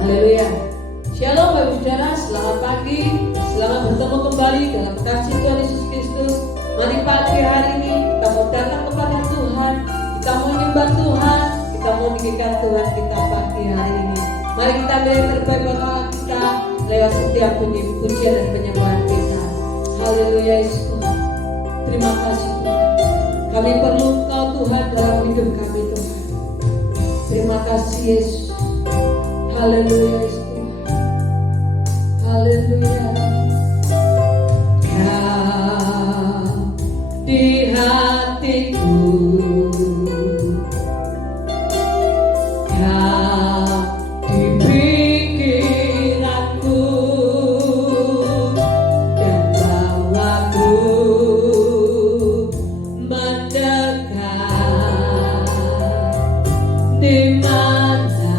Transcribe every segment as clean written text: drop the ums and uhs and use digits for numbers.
Haleluya. Shalom Bapak Saudara, selamat pagi. Selamat bertemu kembali dalam kasih Tuhan Yesus Kristus. Mari pagi hari ini kita mau datang kepada Tuhan. Kita mau menyembah Tuhan. Kita mau meninggikan Tuhan kita pagi hari ini. Mari kita beri yang terbaik buat Allah kita lewat setiap pujian dan penyembahan kita. Haleluya Yesus Tuhan. Terima kasih Tuhan. Kami perlu Engkau Tuhan dalam hidup kami Tuhan. Terima kasih Yesus. Haleluya Yesus Tuhan. Haleluya. Kau di hatiku, Kau di pikiranku, dan bawaku mendekat di mana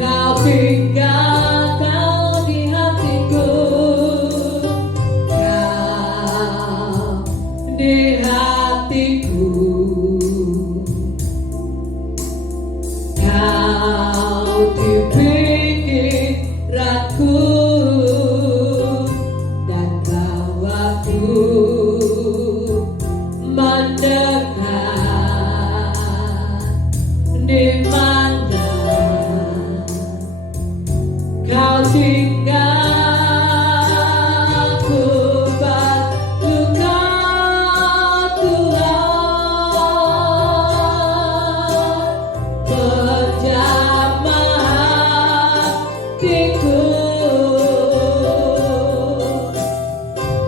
Kau tinggal, Kau di hatiku, Kau di hatiku, Kau di pikiranku, dan bawaku mendekat di mana Kau tinggal. Ku berduka Tuhan, menjamah hatiku.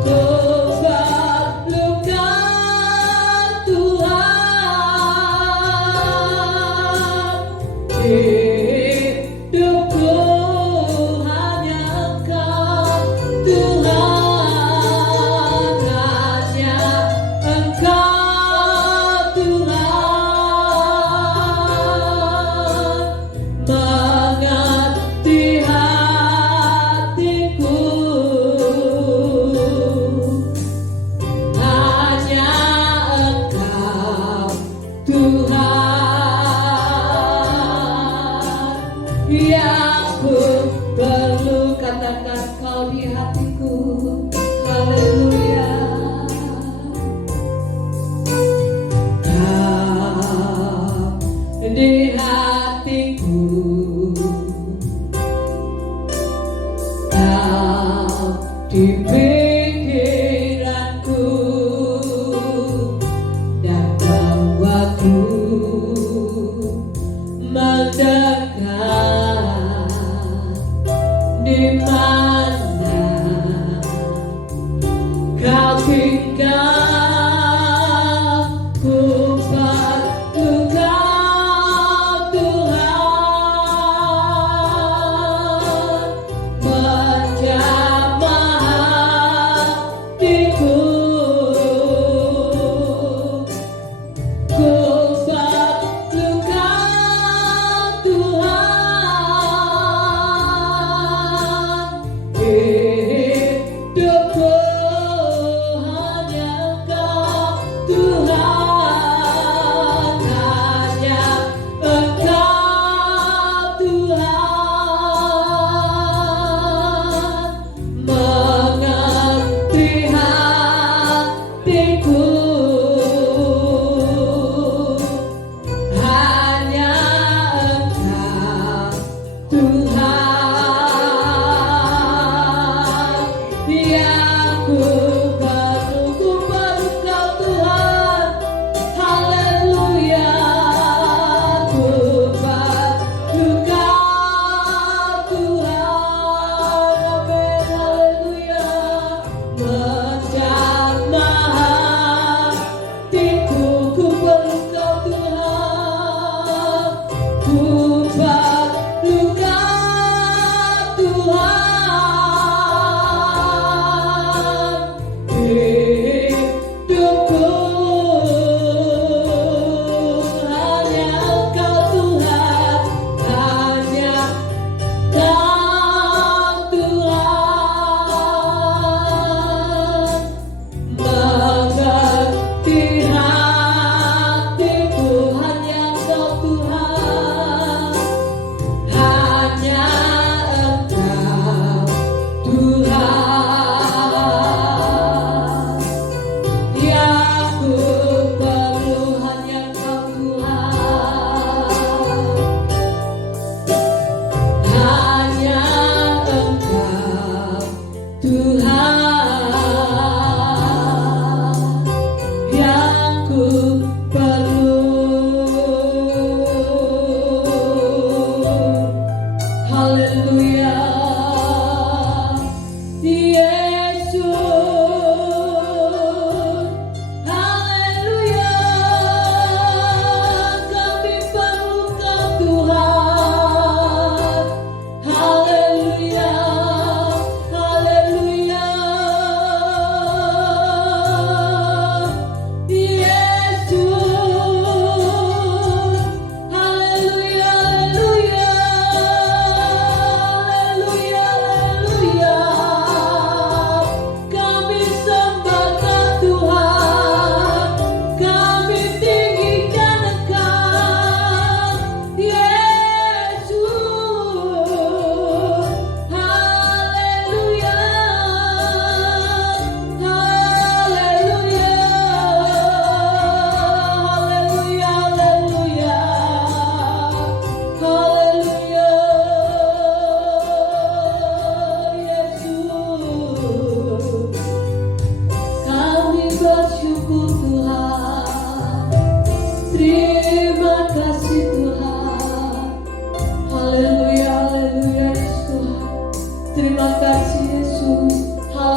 Ku berduka Tuhan, hidupku hanya Engkau Tuhan, hanya Engkau Tuhan, mengerti hatiku, hanya Engkau Tuhan yang ku perlu. Katakan Kau di hatiku. Haleluya. Kau di hatiku, Kau di pikiranku, dan bawaku mendekat di mana Kau tinggal. Ku berduka Tuhan, menjamah hatiku. Ku berduka Tuhan,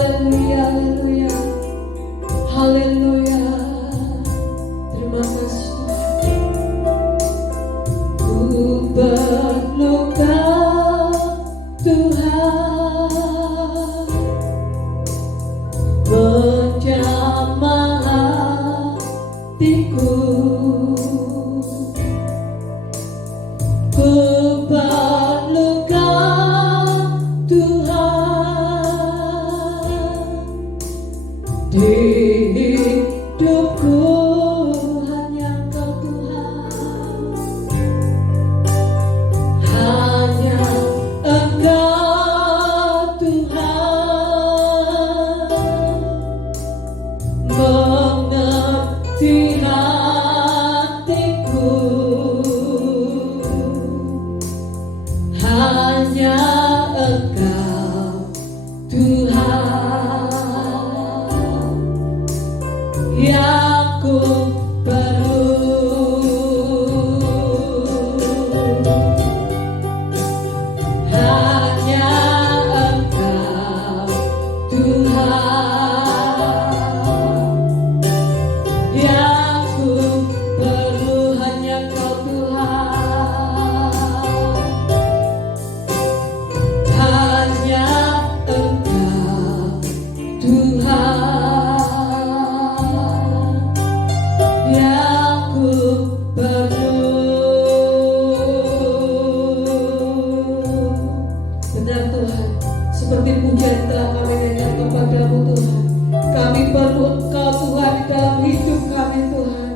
Haleluya, haleluya, haleluya. Terima kasih. Ku perlu Kau Tuhan, menjamah hatiku. Ku perlu Kau Tuhan, di hidupku hanya Kau Tuhan, hanya Engkau Tuhan, mengerti hatiku, hanya Engkau Tuhan yang ku perlu, hanya Engkau Tuhan yang ku perlu, hanya Kau Tuhan, hanya Engkau Tuhan yang ku perlu. Benar Tuhan, seperti pujian telah kami naikkan kepadamu Tuhan, kami perlu Engkau Tuhan di dalam hidup kami Tuhan.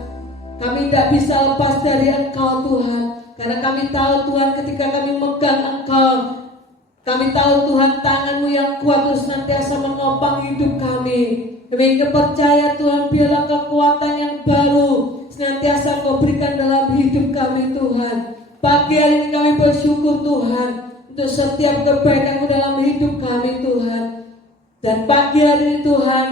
Kami tidak bisa lepas dari Engkau Tuhan, karena kami tahu Tuhan ketika kami megang Engkau, kami tahu Tuhan tangan-Mu yang kuat terus senantiasa menopang hidup kami. Kami percaya Tuhan, biarlah kekuatan yang baru senantiasa Kau berikan dalam hidup kami Tuhan. Pagi hari ini kami bersyukur Tuhan untuk setiap kebaikan-Mu dalam hidup kami Tuhan. Dan pagi hari ini Tuhan,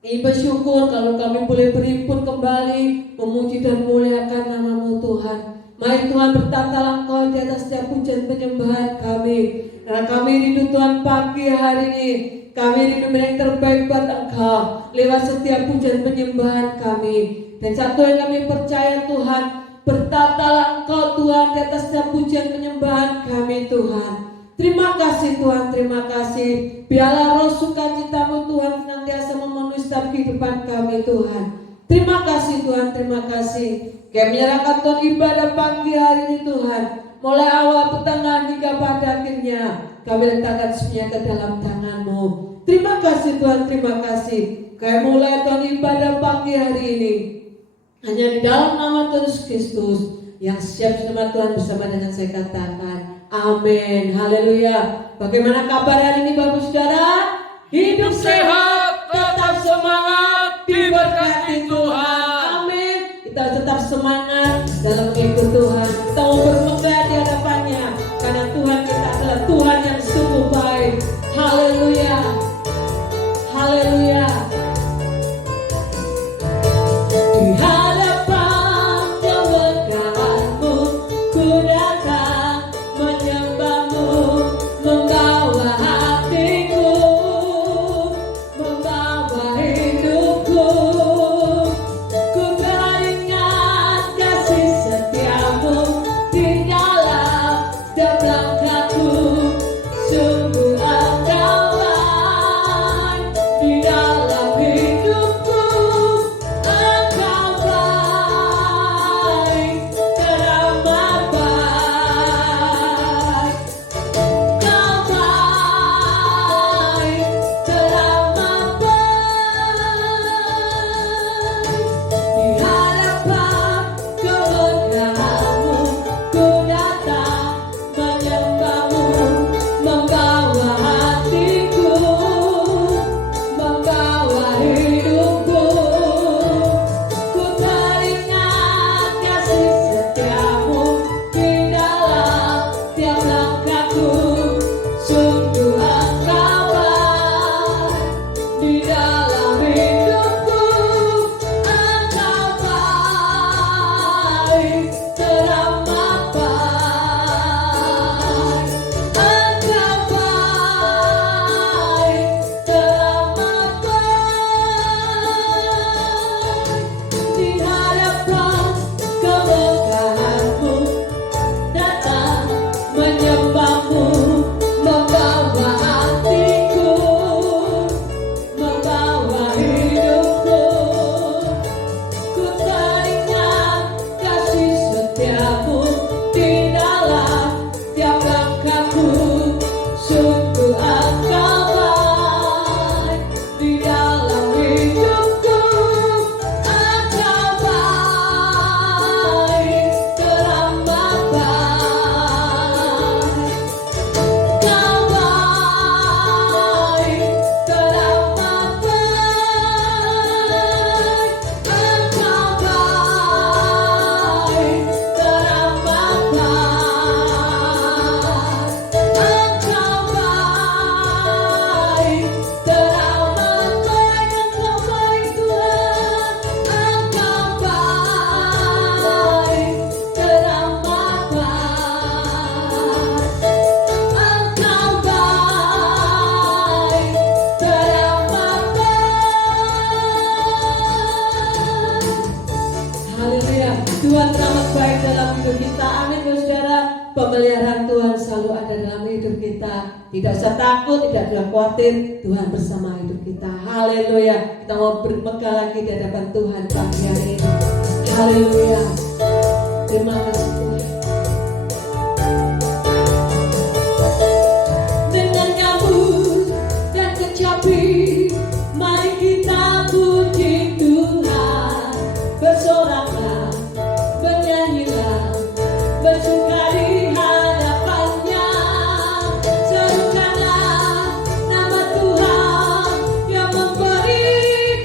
kami bersyukur kalau kami boleh berhimpun kembali memuji dan muliakan nama-Mu Tuhan. Mari Tuhan bertatalah Engkau di atas setiap pujian penyembahan kami. Karena kami rindu Tuhan pagi hari ini, kami rindu yang terbaik buat Engkau lewat setiap pujian penyembahan kami. Dan satu yang kami percaya Tuhan, bertatalah Engkau Tuhan di atas setiap pujian penyembahan kami Tuhan. Terima kasih Tuhan, terima kasih. Biarlah roh sukacita-Mu Tuhan senantiasa memenuhi setiap kehidupan kami Tuhan. Terima kasih Tuhan, terima kasih. Kami menyerahkan Tuhan ibadah pagi hari ini Tuhan, mulai awal, pertengahan hingga pada akhirnya, kami letakkan semuanya ke dalam tangan-Mu. Terima kasih Tuhan, terima kasih. Kami mulai Tuhan ibadah pagi hari ini hanya di dalam nama Tuhan Yesus Kristus yang siap nama Tuhan bersama dengan saya katakan amin, haleluya. Bagaimana kabar hari ini Bapak Saudara? Hidup sehat, tetap semangat, diberkati Tuhan. Amin. Kita tetap semangat dalam mengikut Tuhan. Kita mau bermegah di hadapannya, karena Tuhan kita adalah Tuhan yang sungguh baik. Haleluya, haleluya. Di hadapan kebenaran-Mu ku datang menyembah-Mu, membawa hatiku, membawa hidupku. Ku teringat kasih setia-Mu pemeliharaan Tuhan selalu ada dalam hidup kita. Tidak usah takut, tidak usah khawatir, Tuhan bersama hidup kita. Haleluya. Kita mau bermegah lagi di hadapan Tuhan pagi hari ini. Haleluya. Terima kasih Tuhan. Dengan gambus dan kecapi, mari kita puji Tuhan. Bersoraklah, bernyanyilah, bersuka di hadapannya. Serukanlah nama Tuhan yang memberi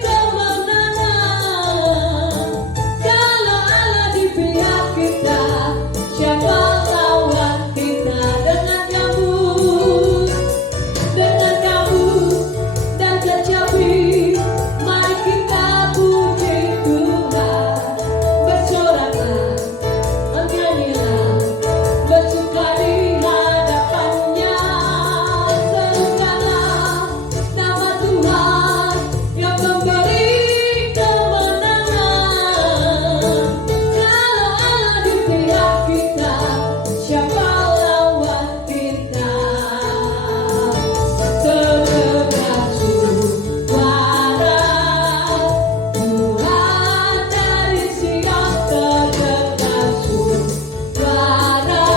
kemenangan. Kalau Allah di pihak kita, siapa lawan kita? Dengan gambus dan kecapi, mari kita puji Tuhan. Bersoraklah, bernyanyilah, bersuka di hadapannya. Serukanlah nama Tuhan yang memberi kemenangan. Kalau Allah di pihak kita, siapa lawan kita? Terdengar suara Tuhan dari Sion, terdengar suara.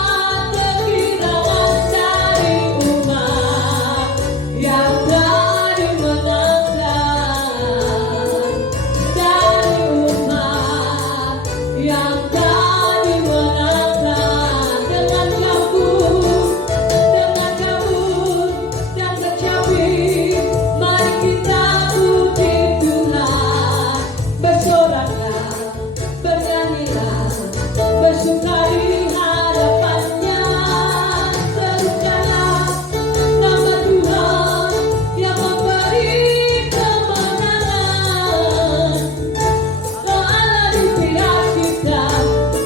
Tak kehilangan dari umat yang telah dimenangkan, dari umat yang telah dimenangkan. Dengan gambus dan kecapi, mari kita puji Tuhan. Bersoraklah, bernyanyilah, bersuka di hadapannya. Serukanlah nama Tuhan yang memberi kemenangan. Kalau Allah di pihak kita,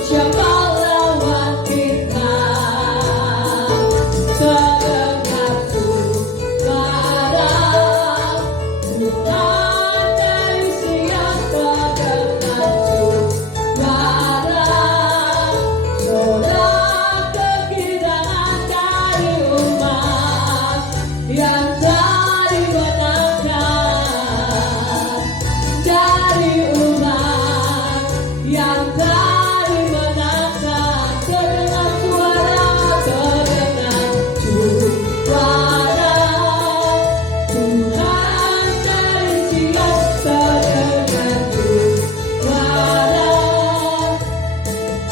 siapa lawan kita? Terdengar suara Tuhan dari Sion, terdengar suara. Sorak kehilangan dari umat yang telah dimenangkan, dari umat yang telah dimenangkan. Terdengar suara Tuhan dari Sion, terdengar suara.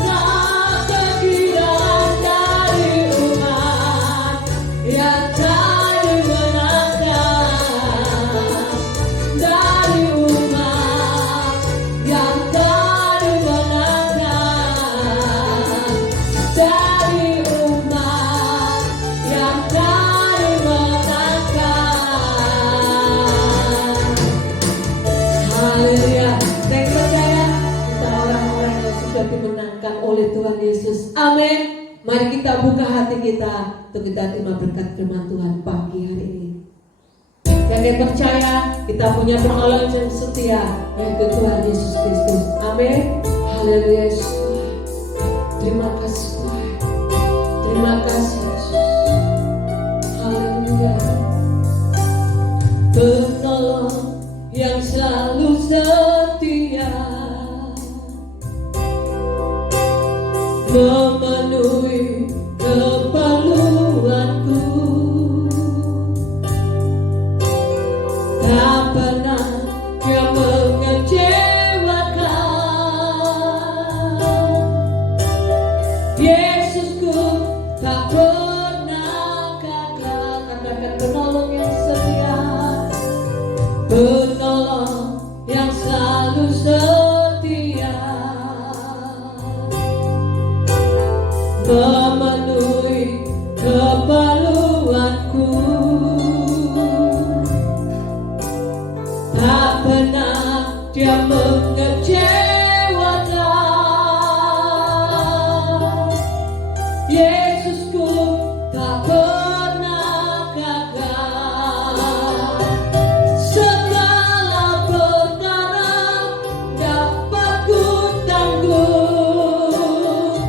Tak kehilangan dari umat yang telah dimenangkan, dari umat yang telah dimenangkan, dari umat yang telah dimenangkan. Haleluya. Saya percaya kita orang-orang yang sudah dimenangkan oleh Tuhan Yesus. Amin. Mari kita buka hati kita untuk kita terima berkat firman Tuhan pagi hari ini. Saya percaya kita punya penolong yang setia, yaitu Tuhan Yesus Kristus. Amin. Haleluya Yesus Tuhan. Terima kasih Tuhan. Terima kasih Yesus. Haleluya. Penolong yang selalu setia, memenuhi keperluanku. Tak pernah dia mengecewakan. Yesusku tak pernah gagal. Katakan penolong yang setia, penolong yang selalu setia, memenuhi keperluanku. Tak pernah dia mengecewakan. Yesusku tak pernah gagal. Segala perkara dapat ku tanggung.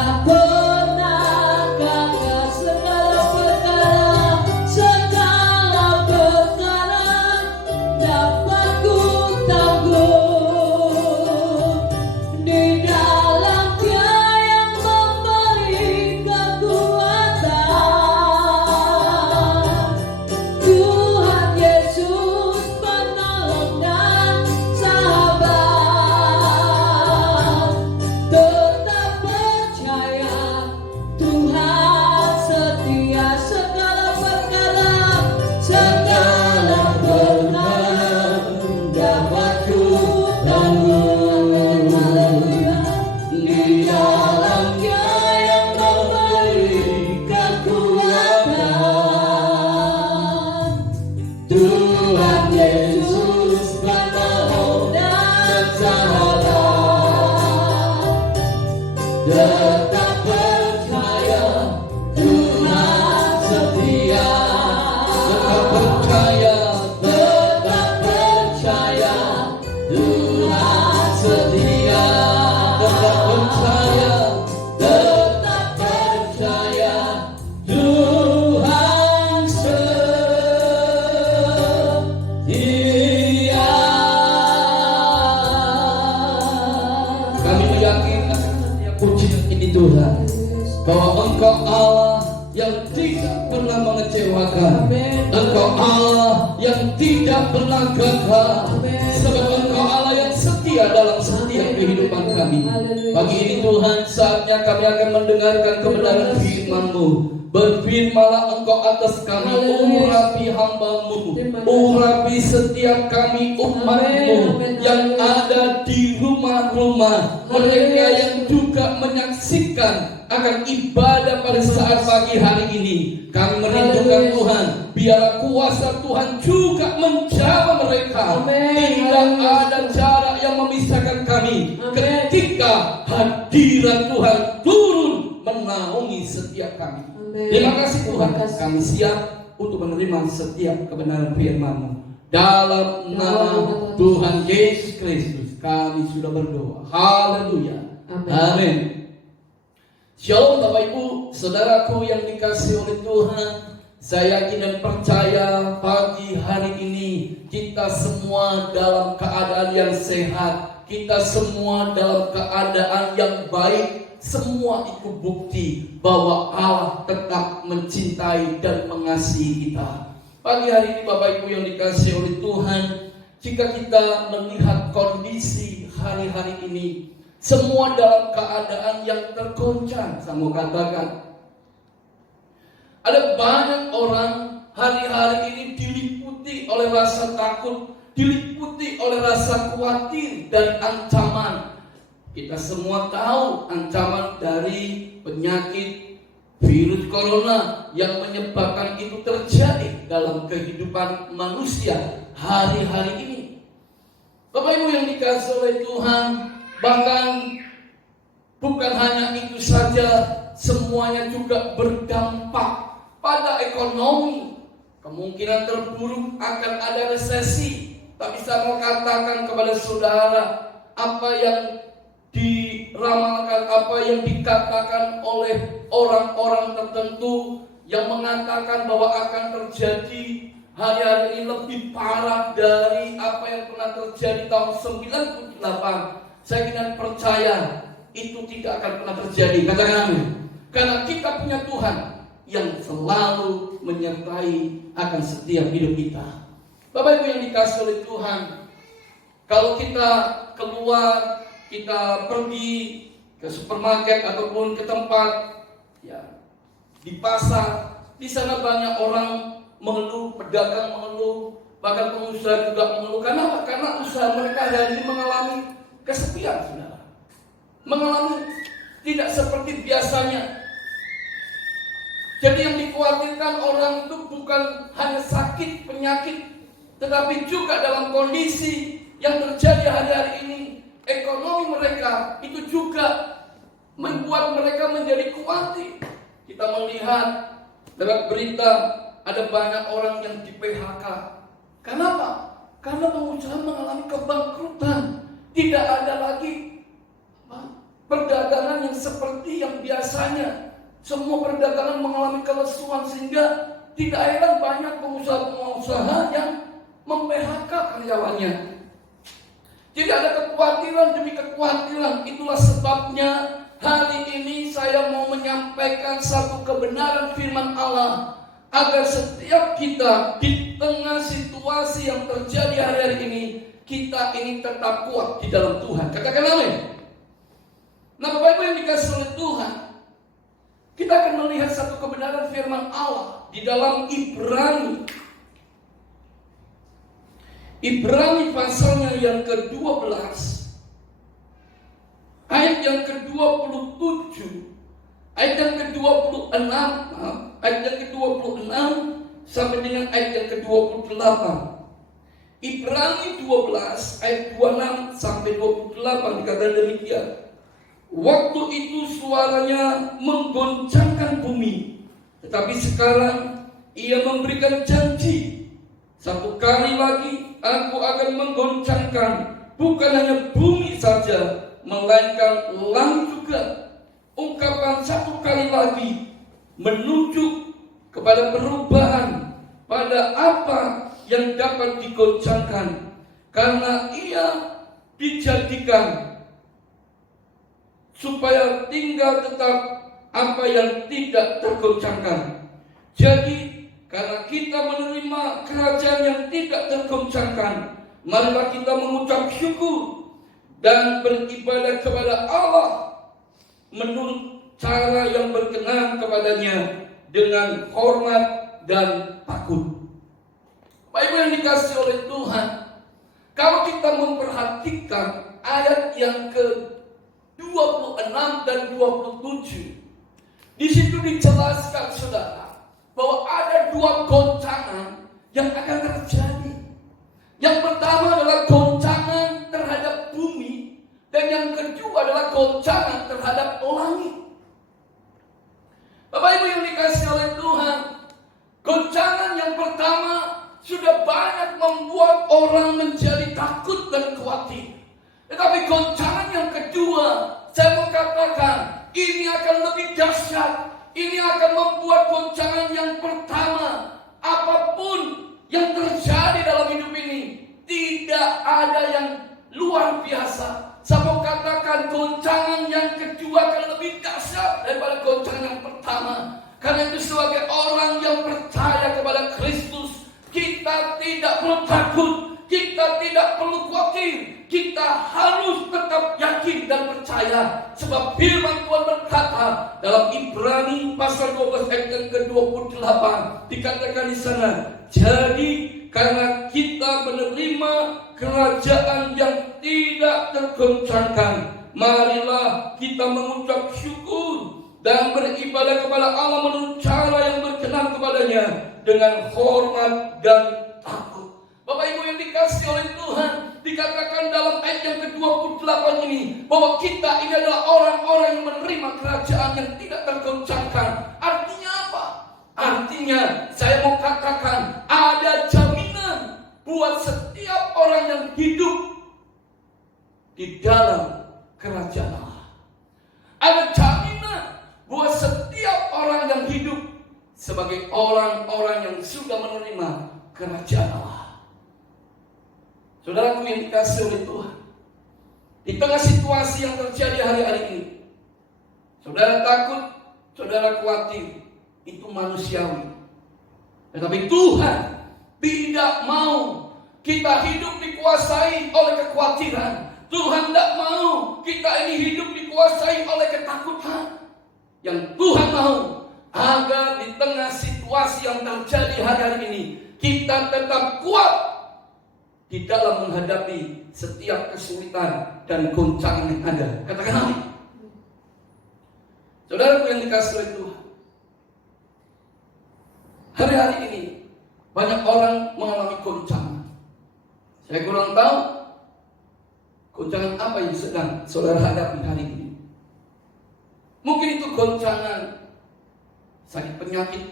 tak pernah gagal. Segala perkara dapat ku tanggung di dalam Dia yang memberi kekuatan. Tuhan Yesus penolong dan sahabat, tetap percaya Tuhan setia. Segala perkara dapat ku tanggung di dalam Dia yang memberi kekuatan. Tuhan Yesus penolong dan sahabat, tetap percaya Tuhan setia. Tetap percaya Tuhan setia. Tetap percaya Tuhan setia. Kami meyakini setiap pujian ini Tuhan, bahwa Engkau Allah yang tidak pernah mengecewakan. Engkau Allah yang tidak pernah gagal. Sebab Engkau Allah yang setia dalam setiap kehidupan kami. Pagi ini Tuhan, saatnya kami akan mendengarkan kebenaran firman-Mu. Berfirmanlah Engkau atas kami, urapi hamba-Mu, urapi setiap kami umat-Mu yang ada di rumah-rumah, mereka yang juga menyaksikan akan ibadah pada saat pagi hari ini. Kami merindukan Tuhan, biar kuasa Tuhan juga menjamah mereka. Tidak ada jarak yang memisahkan kami ketika hadirat Tuhan turun menaungi setiap kami. Terima kasih Tuhan, kami siap untuk menerima setiap kebenaran firman-Mu. Dalam nama Tuhan Yesus Kristus kami sudah berdoa. Haleluya. Amin. Shalom Bapak Ibu, saudaraku yang dikasihi oleh Tuhan. Saya yakin dan percaya pagi hari ini kita semua dalam keadaan yang sehat, kita semua dalam keadaan yang baik. Semua itu bukti bahwa Allah tetap mencintai dan mengasihi kita. Pagi hari ini Bapak Ibu yang dikasihi oleh Tuhan, jika kita melihat kondisi hari-hari ini, semua dalam keadaan yang tergoncang. Saya mau katakan, ada banyak orang hari-hari ini diliputi oleh rasa takut, diliputi oleh rasa khawatir dan ancaman. Kita semua tahu ancaman dari penyakit virus corona yang menyebabkan itu terjadi dalam kehidupan manusia hari-hari ini. Bapak Ibu yang dikasihi oleh Tuhan, bahkan bukan hanya itu saja, semuanya juga berdampak pada ekonomi. Kemungkinan terburuk akan ada resesi. Tak bisa mau katakan kepada saudara, apa yang diramalkan, apa yang dikatakan oleh orang-orang tertentu yang mengatakan bahwa akan terjadi hari-hari ini lebih parah dari apa yang pernah terjadi tahun 98. Saya ingin percaya itu tidak akan pernah terjadi. Katakan amin. Karena kita punya Tuhan yang selalu menyertai akan setiap hidup kita. Bapak Ibu yang dikasihi oleh Tuhan, kalau kita keluar, kita pergi ke supermarket ataupun ke tempat di pasar, di sana banyak orang mengeluh, pedagang mengeluh, bahkan pengusaha juga mengeluh. Kenapa? Karena usaha mereka hari ini mengalami kesepian, saudara. Mengalami tidak seperti biasanya. Jadi yang dikhawatirkan orang itu bukan hanya sakit, penyakit, tetapi juga dalam kondisi yang terjadi hari-hari ini, ekonomi mereka itu juga membuat mereka menjadi khawatir. Kita melihat dalam berita ada banyak orang yang di PHK. Kenapa? Karena pengusaha mengalami kebangkrutan. Tidak ada lagi perdagangan yang seperti yang biasa Semua perdagangan mengalami kelesuan, sehingga tidak heran banyak pengusaha-pengusaha yang mem-PHK karyawannya. Jadi ada kekhawatiran demi kekhawatiran. Itulah sebabnya hari ini saya mau menyampaikan satu kebenaran firman Allah, agar setiap kita di tengah situasi yang terjadi hari-hari ini, kita ini tetap kuat di dalam Tuhan. Katakan amin. Nah, Bapak Ibu yang dikasihi oleh Tuhan, kita akan melihat satu kebenaran firman Allah di dalam Ibrani pasalnya yang ke-12 ayat yang ke-27, ayat yang ke-26, ayat yang ke-26 sampai dengan ayat yang ke-28. Ibrani 12 ayat 26 sampai 28 dikatakan demikian. Waktu itu suaranya menggoncangkan bumi, tetapi sekarang ia memberikan janji, satu kali lagi aku akan menggoncangkan bukan hanya bumi saja, melainkan langit juga. Ungkapan satu kali lagi menunjuk kepada perubahan pada apa yang dapat digoncangkan, karena ia dijadikan supaya tinggal tetap apa yang tidak tergoncangkan. Jadi karena kita menerima kerajaan yang tidak tergoncangkan, marilah kita mengucap syukur dan beribadah kepada Allah menurut cara yang berkenan kepadanya dengan hormat dan takut. Bapak Ibu yang dikasihi oleh Tuhan, kalau kita memperhatikan ayat yang ke-26 dan 27, di situ dijelaskan saudara bahwa ada dua goncangan yang akan terjadi. Yang pertama adalah goncangan terhadap bumi, dan yang kedua adalah goncangan terhadap langit. Bapak Ibu yang dikasihi oleh Tuhan, goncangan yang pertama sudah banyak membuat orang menjadi takut dan khawatir. Tetapi goncangan yang kedua, saya mau katakan, ini akan lebih dahsyat. Ini akan membuat goncangan yang pertama, apapun yang terjadi dalam hidup ini, tidak ada yang luar biasa. Saya mau katakan, goncangan yang kedua akan lebih dahsyat daripada goncangan yang pertama. Karena itu sebagai orang yang percaya kepada Kristus, kita tidak perlu takut, kita tidak perlu khawatir. Kita harus tetap yakin dan percaya, sebab firman Tuhan berkata dalam Ibrani pasal 12 ayat yang ke-28, dikatakan di sana, jadi karena kita menerima kerajaan yang tidak tergoncangkan, marilah kita mengucap syukur dan beribadah kepada Allah menurut cara yang berkenan kepadanya dengan hormat dan takut. Bapak Ibu yang dikasihi oleh Tuhan, dikatakan dalam ayat yang ke-28 ini bahwa kita ini adalah orang-orang yang menerima kerajaan yang tidak tergoncangkan. Artinya apa? Artinya saya mau katakan, ada jaminan buat setiap orang yang hidup di dalam kerajaan Allah. Ada jaminan buat setiap orang yang hidup sebagai orang-orang yang sudah menerima kerajaan Allah. Saudaraku yang dikasihi oleh Tuhan, di tengah situasi yang terjadi hari-hari ini, saudara takut, saudara khawatir, itu manusiawi. Tetapi Tuhan tidak mau kita hidup dikuasai oleh kekhawatiran. Tuhan tidak mau kita ini hidup dikuasai oleh ketakutan. Yang Tuhan mau agar di tengah situasi yang terjadi hari-hari ini, kita tetap kuat di dalam menghadapi setiap kesulitan dan goncangan yang ada. Katakan amin. Saudaraku yang dikasihi oleh Tuhan, hari-hari ini banyak orang mengalami goncangan. Saya kurang tahu goncangan apa yang sedang saudara hadapi hari ini. Mungkin itu goncangan sakit penyakit,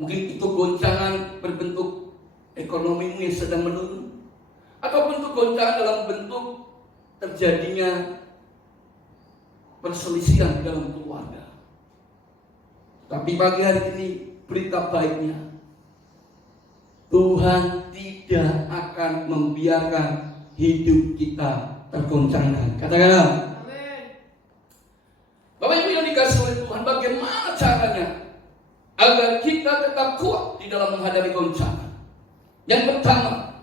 mungkin itu goncangan berbentuk ekonomimu yang sedang menurun, atau bentuk goncangan dalam bentuk terjadinya perselisihan di dalam keluarga. Tapi pagi hari ini berita baiknya, Tuhan tidak akan membiarkan hidup kita tergoncangkan. Katakan amin. Bapak Ibu yang dikasihi oleh Tuhan, bagaimana caranya agar kita tetap kuat di dalam menghadapi goncangan? Yang pertama,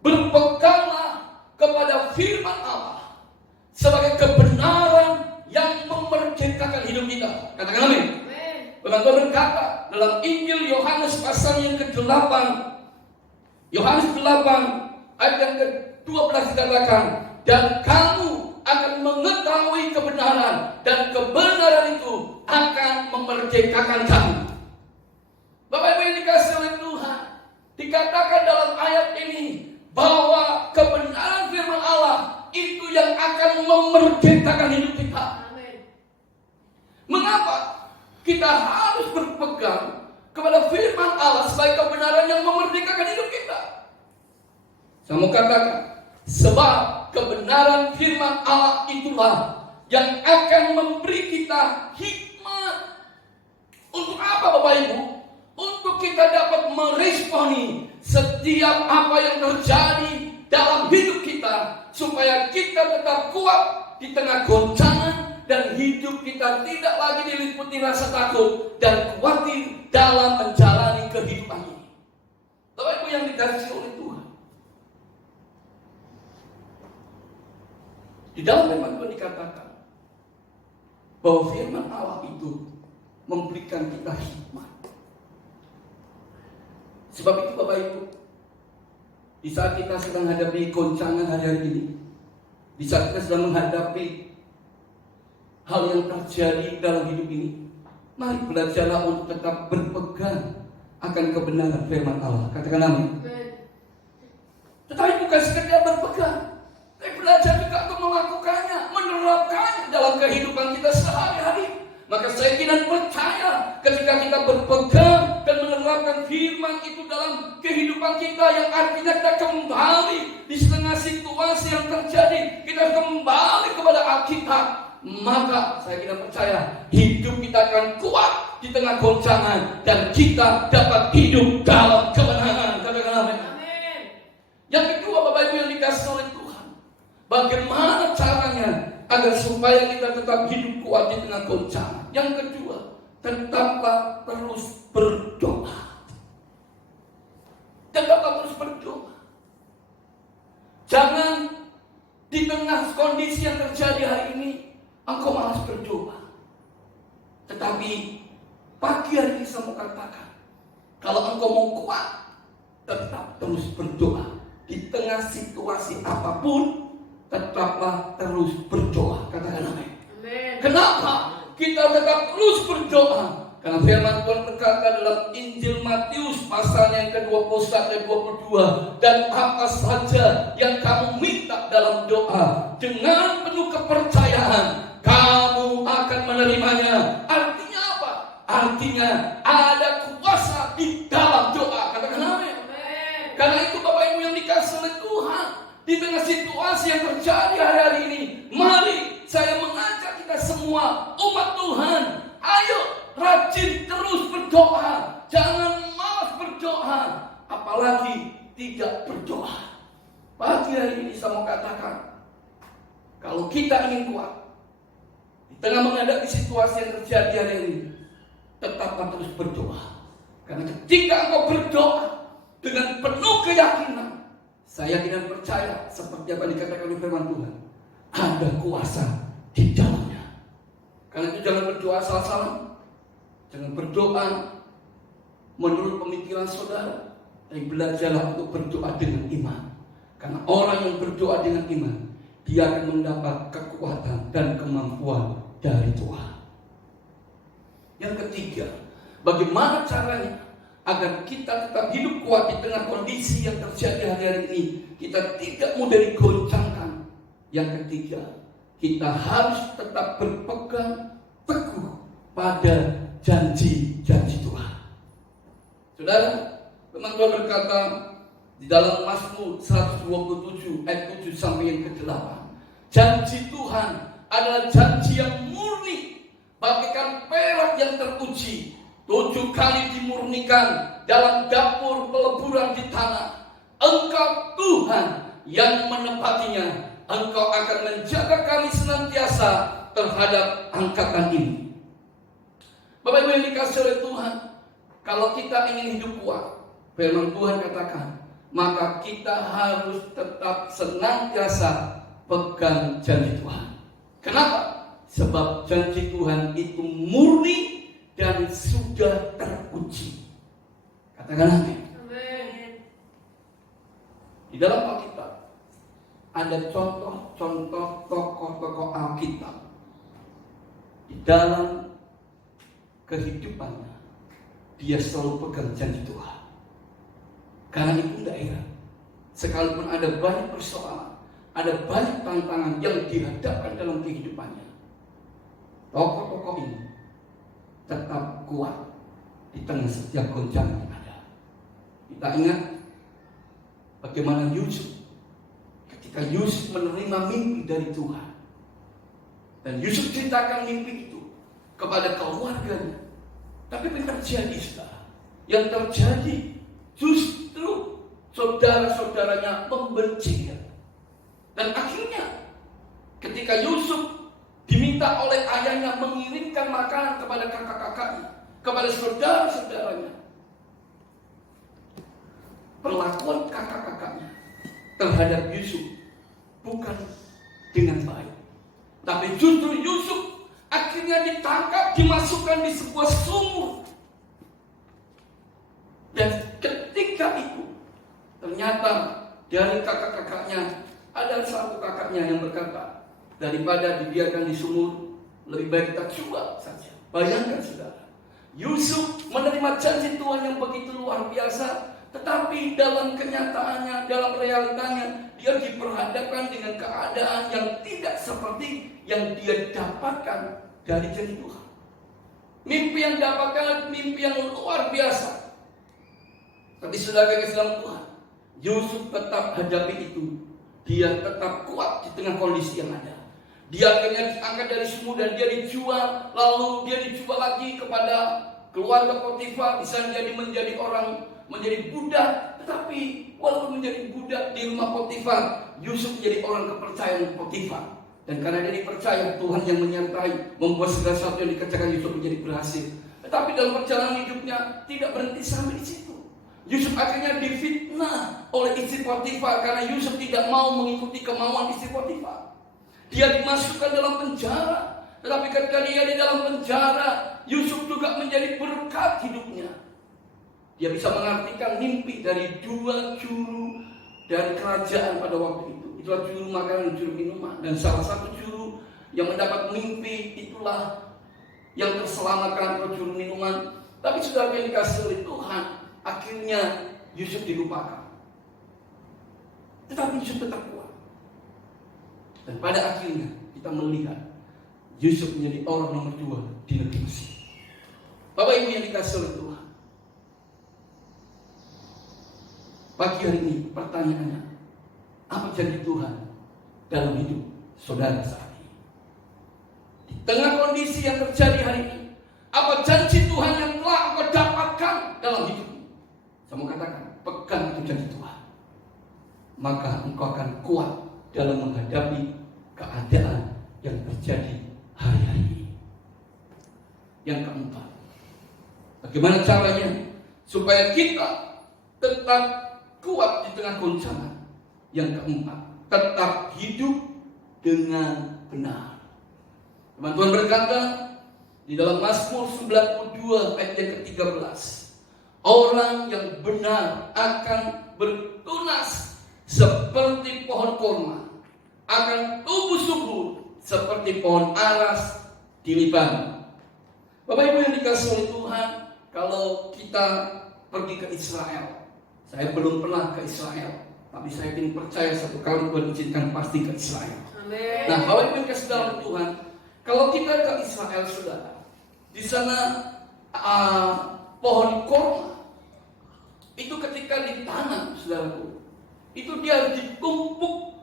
berpeganglah kepada firman Allah sebagai kebenaran yang memerdekakan hidup kita. Katakan amin. Tuhan berkata dalam Injil Yohanes pasal yang ke-8, Yohanes 8 ayat yang ke-12 dikatakan, dan kamu akan mengetahui kebenaran, dan kebenaran itu akan memerdekakan kamu. Bapak Ibu yang dikasihi oleh Tuhan, dikatakan dalam ayat ini bahwa kebenaran firman Allah itu yang akan memerdekakan hidup kita. Amin. Mengapa kita harus berpegang kepada firman Allah sebagai kebenaran yang memerdekakan hidup kita? Saya mau katakan, sebab kebenaran firman Allah itulah yang akan memberi kita hikmat. Untuk apa Bapak Ibu? Untuk kita dapat meresponi setiap apa yang terjadi dalam hidup kita, supaya kita tetap kuat di tengah goncangan, dan hidup kita tidak lagi diliputi rasa takut dan khawatir dalam menjalani kehidupan ini. Bapak Ibu yang dikasihi oleh Tuhan, di dalam firman Tuhan dikatakan bahwa firman Allah itu memberikan kita hikmat. Sebab itu Bapak Ibu, di saat kita sedang menghadapi goncangan hari ini, di saat kita sedang menghadapi hal yang terjadi dalam hidup ini, mari belajarlah untuk tetap berpegang akan kebenaran firman Allah. Katakan amin. Tetapi bukan sekedar berpegang, tapi belajar juga untuk melakukannya, menerapkannya dalam kehidupan kita sehari-hari. Maka saya kira percaya ketika kita berpegang dan menerapkan firman itu dalam kehidupan kita, yang artinya kita kembali di setengah situasi yang terjadi, kita kembali kepada Alkitab, maka saya kira percaya hidup kita akan kuat di tengah goncangan, dan kita dapat hidup dalam kebenaran. Katakan amin. Yang kedua Bapak Ibu yang dikasihi oleh Tuhan, bagaimana caranya agar supaya kita tetap hidup kuat di tengah goncangan? Yang kedua, tetaplah terus berdoa. Tetaplah terus berdoa. Jangan di tengah kondisi yang terjadi hari ini engkau malas berdoa. Tetapi pagi hari ini saya mau katakan, kalau engkau mau kuat, tetap terus berdoa. Di tengah situasi apapun, tetaplah terus berdoa. Katakan amin. Kenapa kita tetap terus berdoa? Karena firman Tuhan berkata dalam Injil Matius pasal yang ke-21 dan 22, dan apa saja yang kamu minta dalam doa, dengan penuh kepercayaan kamu akan menerimanya. Artinya apa? Artinya ada kuasa di dalam doa. Katakan amin. Karena itu Bapak Ibu yang dikasihi oleh Tuhan, di tengah situasi yang terjadi hari-hari ini, mari saya mengajak kita semua umat Tuhan, ayo rajin terus berdoa. Jangan malas berdoa, apalagi tidak berdoa. Pagi hari ini saya mau katakan, kalau kita ingin kuat di tengah menghadapi situasi yang terjadi hari ini, tetaplah terus berdoa. Karena ketika engkau berdoa dengan penuh keyakinan, saya yakin dan percaya seperti apa dikatakan oleh firman Tuhan, ada kuasa di dalamnya. Karena itu jangan berdoa salah-salah. Jangan berdoa menurut pemikiran saudara, tapi belajarlah untuk berdoa dengan iman. Karena orang yang berdoa dengan iman, dia akan mendapat kekuatan dan kemampuan dari Tuhan. Yang ketiga, bagaimana caranya agar kita tetap hidup kuat di tengah kondisi yang terjadi hari-hari ini, kita tidak mudah digoncangkan. Yang ketiga, kita harus tetap berpegang teguh pada janji-janji Tuhan. Saudara, firman Tuhan berkata di dalam Mazmur 127 ayat 7 sampai yang ke-8, janji Tuhan adalah janji yang murni, bagaikan perak yang teruji, 7 kali dimurnikan dalam dapur peleburan di tanah. Engkau Tuhan yang menepatinya. Engkau akan menjaga kami senantiasa terhadap angkatan ini. Bapak Ibu yang dikasihi oleh Tuhan, kalau kita ingin hidup kuat, firman Tuhan katakan, maka kita harus tetap senantiasa pegang janji Tuhan. Kenapa? Sebab janji Tuhan itu murni dan sudah teruji. Katakan amin. Di dalam Alkitab ada contoh-contoh tokoh-tokoh Alkitab di dalam kehidupannya dia selalu pegang janji Tuhan. Karena itu tidak heran, sekalipun ada banyak persoalan, ada banyak tantangan yang dihadapkan dalam kehidupannya, tokoh-tokoh ini tetap kuat di tengah setiap goncangan yang ada. Kita ingat bagaimana Yusuf, ketika Yusuf menerima mimpi dari Tuhan, dan Yusuf ceritakan mimpi itu kepada keluarganya. Tapi apa yang terjadi, saudara? Yang terjadi justru saudara-saudaranya membencinya. Dan akhirnya ketika Yusuf diminta oleh ayahnya mengirimkan makanan kepada kakak-kakaknya, kepada saudara-saudaranya, perlakuan kakak-kakaknya terhadap Yusuf bukan dengan baik. Tapi justru Yusuf akhirnya ditangkap, dimasukkan di sebuah sumur. Dan ketika itu ternyata dari kakak-kakaknya ada satu kakaknya yang berkata, daripada dibiarkan di sumur, lebih baik kita jual saja. Bayangkan saudara, Yusuf menerima janji Tuhan yang begitu luar biasa, tetapi dalam kenyataannya, dalam realitanya, dia diperhadapkan dengan keadaan yang tidak seperti yang dia dapatkan dari janji Tuhan. Mimpi yang dapatkan mimpi yang luar biasa. Tapi saudara kekasih dalam Tuhan, Yusuf tetap hadapi itu. Dia tetap kuat di tengah kondisi yang ada. Dia akhirnya diangkat dari sumur dan dia dijual. Lalu dia dijual lagi kepada keluarga Potifar. Bisa menjadi orang, menjadi budak. Tetapi walaupun menjadi budak di rumah Potifar, Yusuf menjadi orang kepercayaan Potifar. Dan karena dia dipercaya, Tuhan yang menyertai, membuat segala sesuatu yang dikerjakan Yusuf menjadi berhasil. Tetapi dalam perjalanan hidupnya tidak berhenti sampai di situ. Yusuf akhirnya difitnah oleh istri Potifar karena Yusuf tidak mau mengikuti kemauan istri Potifar. Dia dimasukkan dalam penjara. Tetapi ketika dia di dalam penjara, Yusuf juga menjadi berkat hidupnya. Dia bisa mengartikan mimpi dari 2 juru dari kerajaan pada waktu itu. Itulah juru makanan dan juru minuman. Dan salah satu juru yang mendapat mimpi itulah yang terselamatkan atau juru minuman. Tapi sudah yang dikasih oleh Tuhan, akhirnya Yusuf dilupakan. Tetapi Yusuf tetap kuat. Dan pada akhirnya kita melihat Yusuf menjadi orang nomor 2 di negeri Mesir. Bapak Ibu yang dikasih oleh Tuhan, pagi hari ini pertanyaannya, apa janji Tuhan dalam hidup saudara saat ini? Di tengah kondisi yang terjadi hari ini, apa janji Tuhan yang telah engkau dapatkan dalam hidupmu? Saya mau katakan, pegang itu janji Tuhan. Maka engkau akan kuat dalam menghadapi keadaan yang terjadi hari-hari ini. Yang keempat, bagaimana caranya supaya kita tetap kuat di tengah goncangan? Yang keempat, tetap hidup dengan benar. Teman-teman berkata di dalam Mazmur 92 ayat yang ke-13, orang yang benar akan bertunas seperti pohon korma, akan tumbuh subur seperti pohon aras di Libanon. Bapak Ibu yang dikasihi oleh Tuhan, kalau kita pergi ke Israel, saya belum pernah ke Israel, tapi saya ingin percaya satu kali Tuhan izinkan pasti ke Israel. Amen. Nah, Bapak Ibu yang dikasihi dalam Tuhan, kalau kita ke Israel, saudara, di sana pohon korma itu ketika ditanam, saudaraku, itu dia harus ditumpuk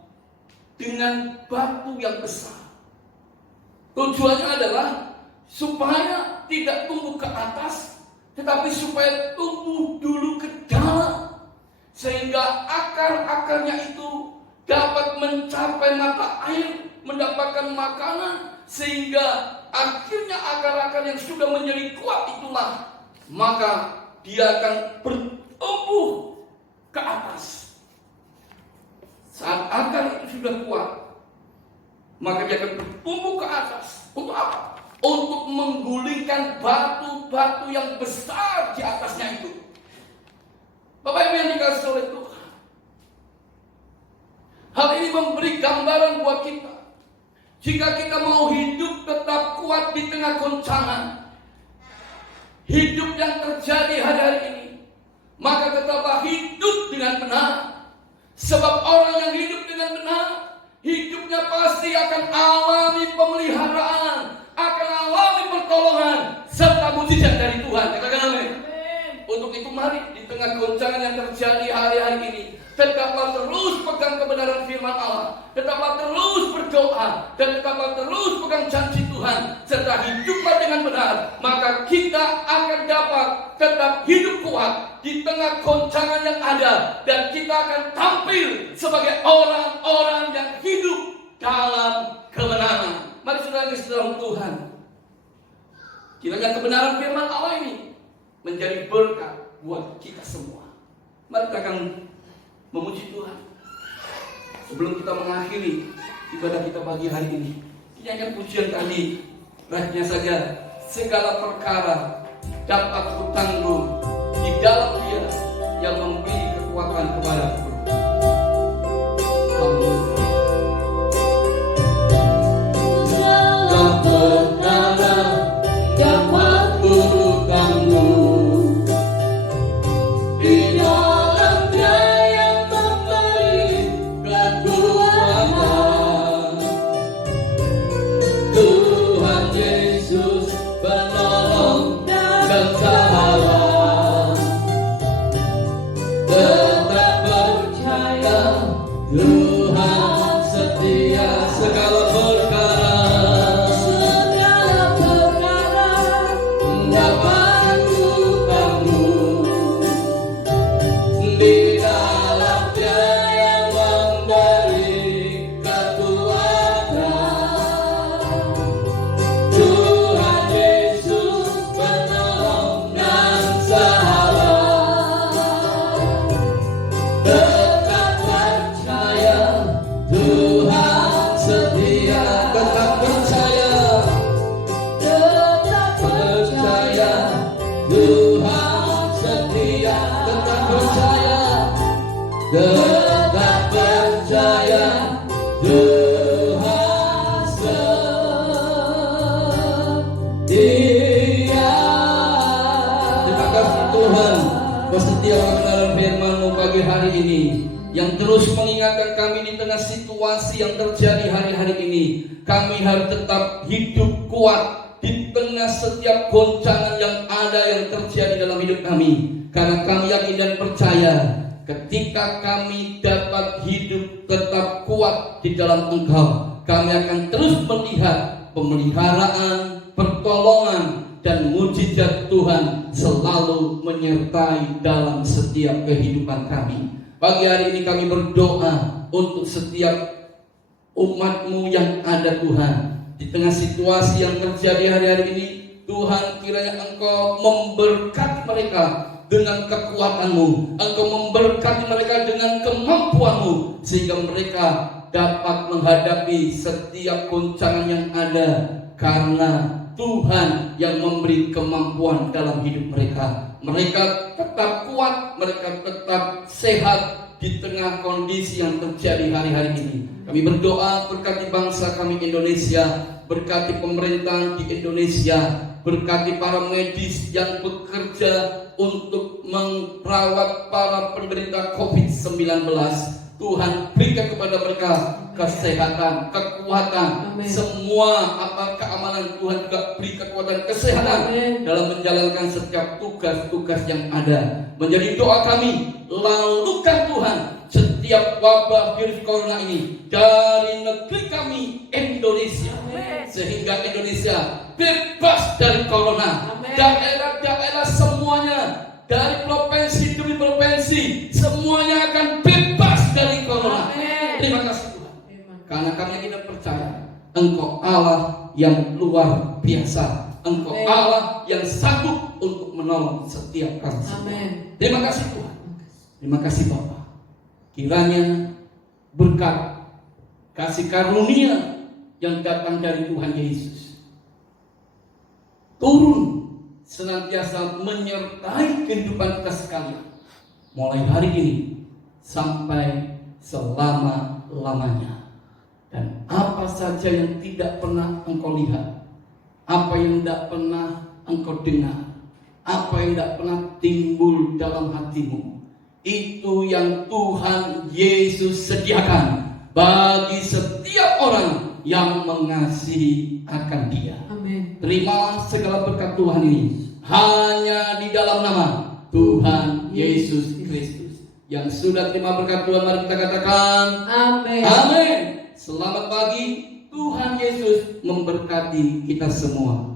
dengan batu yang besar. Tujuannya adalah supaya tidak tumbuh ke atas, tetapi supaya tumbuh dulu ke dalam, sehingga akar-akarnya itu dapat mencapai mata air, mendapatkan makanan, sehingga akhirnya akar-akar yang sudah menjadi kuat itulah, maka dia akan bertumbuh ke atas. Saat akar itu sudah kuat, maka dia akan bertumbuh ke atas. Untuk apa? Untuk menggulingkan batu-batu yang besar di atasnya itu. Bapak Ibu yang dikasihi oleh Tuhan, hal ini memberi gambaran buat kita. Jika kita mau hidup tetap kuat di tengah goncangan hidup yang terjadi hari-hari ini, maka tetaplah hidup dengan benar. Sebab orang yang hidup dengan benar, hidupnya pasti akan alami pemeliharaan, akan alami pertolongan serta mujizat dari Tuhan. Katakan amin. Untuk itu mari di tengah goncangan yang terjadi hari-hari ini, tetaplah terus pegang kebenaran firman Allah, tetaplah terus berdoa, dan tetaplah terus pegang janji Tuhan, serta hiduplah dengan benar. Maka kita akan dapat tetap hidup kuat di tengah goncangan yang ada, dan kita akan tampil sebagai orang-orang yang hidup dalam kebenaran. Mari saudara di dalam Tuhan, kiranya kebenaran firman Allah ini menjadi berkat buat kita semua. Mari kita akan memuji Tuhan. Sebelum kita mengakhiri ibadah kita pagi hari ini, kita akan pujian tadi, rakyatnya saja, segala perkara dapat kutanggung di dalam Dia yang memberi kekuatan kepadaku. Segala perkara dapat kutanggung di dalam Dia yang memberi kekuatan. Tuhan Yesus penolong dan sahabat, tetap percaya Tuhan setia. Segala perkara dapat kutanggung di dalam Dia yang memberi kekuatan. Tuhan Yesus penolong dan sahabat, tetap percaya Tuhan setia. Tetap percaya Tuhan setia. Tetap percaya Tuhan setia. Terima kasih Tuhan, Kau setia kebenaran firman-Mu pagi hari ini, yang terus mengingatkan kami di tengah situasi yang terjadi hari-hari ini. Kami harus tetap hidup kuat di tengah setiap goncangan yang ada yang terjadi dalam hidup kami. Karena kami yakin dan percaya, ketika kami dapat hidup tetap kuat di dalam Engkau, kami akan terus melihat pemeliharaan, pertolongan, dan mujizat Tuhan selalu menyertai dalam setiap kehidupan kami. Pagi hari ini kami berdoa untuk setiap umat-Mu yang ada Tuhan. Di tengah situasi yang terjadi hari-hari ini, Tuhan, kiranya Engkau memberkati mereka dengan kekuatan-Mu, Engkau memberkati mereka dengan kemampuan-Mu, sehingga mereka dapat menghadapi setiap goncangan yang ada, karena Tuhan yang memberi kemampuan dalam hidup mereka. Mereka tetap kuat, mereka tetap sehat di tengah kondisi yang terjadi hari-hari ini. Kami berdoa, berkati bangsa kami Indonesia, berkati pemerintahan di Indonesia, berkati para medis yang bekerja untuk merawat para penderita COVID-19. Tuhan, berikan kepada mereka kesehatan, kekuatan, Amin. semua keamanan. Tuhan juga beri kekuatan kesehatan dalam menjalankan setiap tugas-tugas yang ada. Menjadi doa kami, lalukan Tuhan setiap wabah virus corona ini dari negeri kami Indonesia, sehingga Indonesia bebas dari corona. Daerah-daerah semua dari provinsi demi provinsi, semuanya akan bebas dari corona. Amin. Terima kasih Tuhan. Amen. Karena kami kita percaya Engkau Allah yang luar biasa. Engkau Amin. Allah yang sanggup untuk menolong setiap kami. Amin. Terima kasih Tuhan. Terima kasih Bapak. Kiranya berkat kasih karunia yang datang dari Tuhan Yesus turun senantiasa menyertai kehidupan kita sekalian, mulai hari ini sampai selama-lamanya. Dan apa saja yang tidak pernah engkau lihat, apa yang tidak pernah engkau dengar, apa yang tidak pernah timbul dalam hatimu, itu yang Tuhan Yesus sediakan bagi setiap orang yang mengasihi akan Dia. Amin. Terima segala berkat Tuhan ini hanya di dalam nama Tuhan Yesus Kristus. Yang sudah terima berkat Tuhan, mari kita katakan Amin. amin. Selamat pagi, Tuhan Yesus memberkati kita semua.